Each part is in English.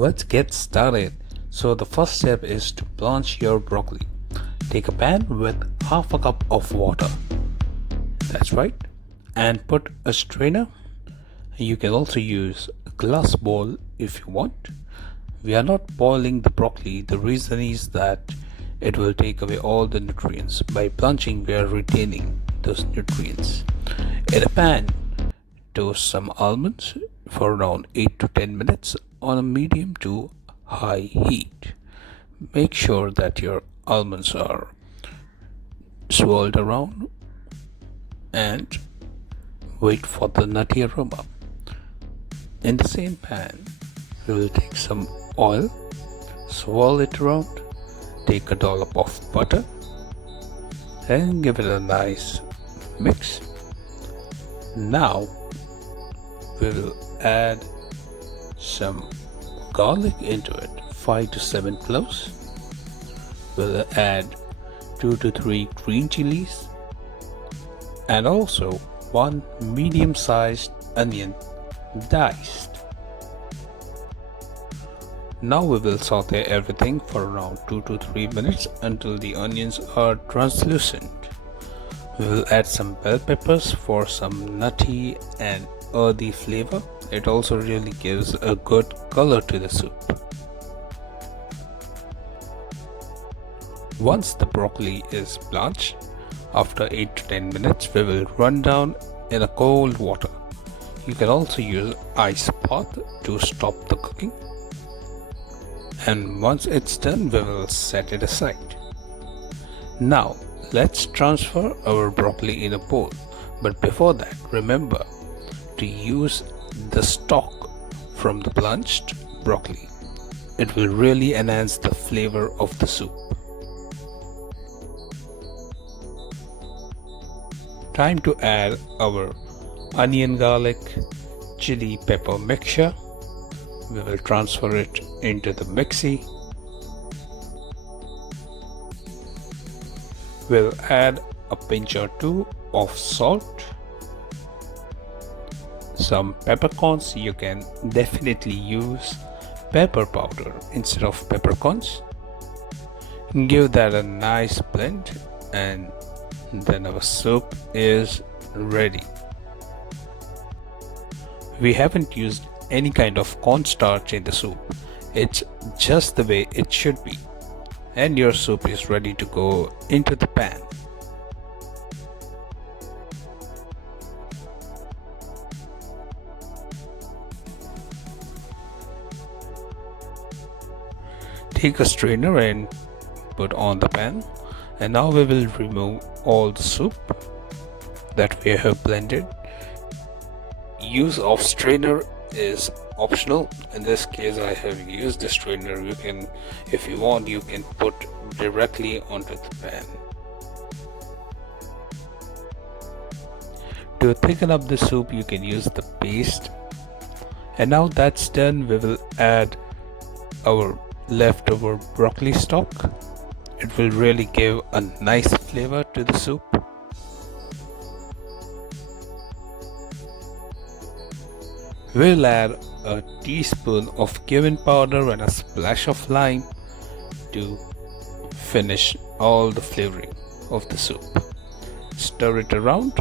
let's get started. So the first step is to blanch your broccoli. Take a pan with half a cup of water. That's right. And put a strainer. You can also use a glass bowl if you want. We are not boiling the broccoli. The reason is that it will take away all the nutrients. By blanching, we are retaining those nutrients. In a pan, toast some almonds for around 8 to 10 minutes on a medium to high heat. Make sure that your almonds are swirled around and wait for the nutty aroma. In the same pan, we will take some oil, swirl it around, take a dollop of butter and give it a nice mix. Now we will add some garlic into it, 5 to 7 cloves. We'll add 2 to 3 green chilies and also 1 medium-sized onion diced. Now we will saute everything for around 2 to 3 minutes until the onions are translucent. We will add some bell peppers for some nutty and earthy flavor. It also really gives a good color to the soup. Once the broccoli is blanched, after 8 to 10 minutes, we will run down in a cold water. You can also use ice bath to stop the cooking. And once it's done, we will set it aside. Now, let's transfer our broccoli in a bowl. But before that, remember to use the stock from the blanched broccoli. It will really enhance the flavor of the soup. Time to add our onion, garlic, chili, pepper mixture. We will transfer it into the mixie. We'll add a pinch or two of salt, some peppercorns. You can definitely use pepper powder instead of peppercorns. Give that a nice blend and then our soup is ready. We haven't used any kind of cornstarch in the soup. It's just the way it should be. And your soup is ready to go into the pan. Take a strainer and put on the pan. And now we will remove all the soup that we have blended. Use of strainer is optional. In this case, I have used the strainer. You can, if you want, you can put directly onto the pan. To thicken up the soup, you can use the paste. And now that's done, we will add our leftover broccoli stock. It will really give a nice flavor to the soup. We'll add a teaspoon of cumin powder and a splash of lime to finish all the flavoring of the soup. Stir it around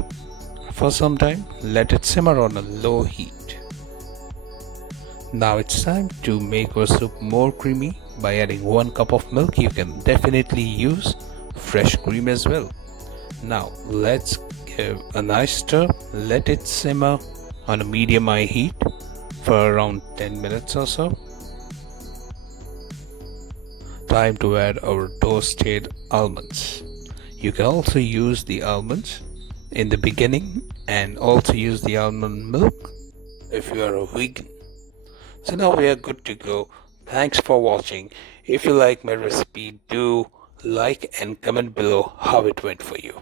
for some time. Let it simmer on a low heat. Now it's time to make our soup more creamy by adding 1 cup of milk. You can definitely use fresh cream as well. Now let's give a nice stir. Let it simmer on a medium high heat for around 10 minutes or so. Time to add our toasted almonds. You can also use the almonds in the beginning and also use the almond milk if you are a vegan. So now we are good to go. Thanks for watching. If you like my recipe, do like and comment below how it went for you.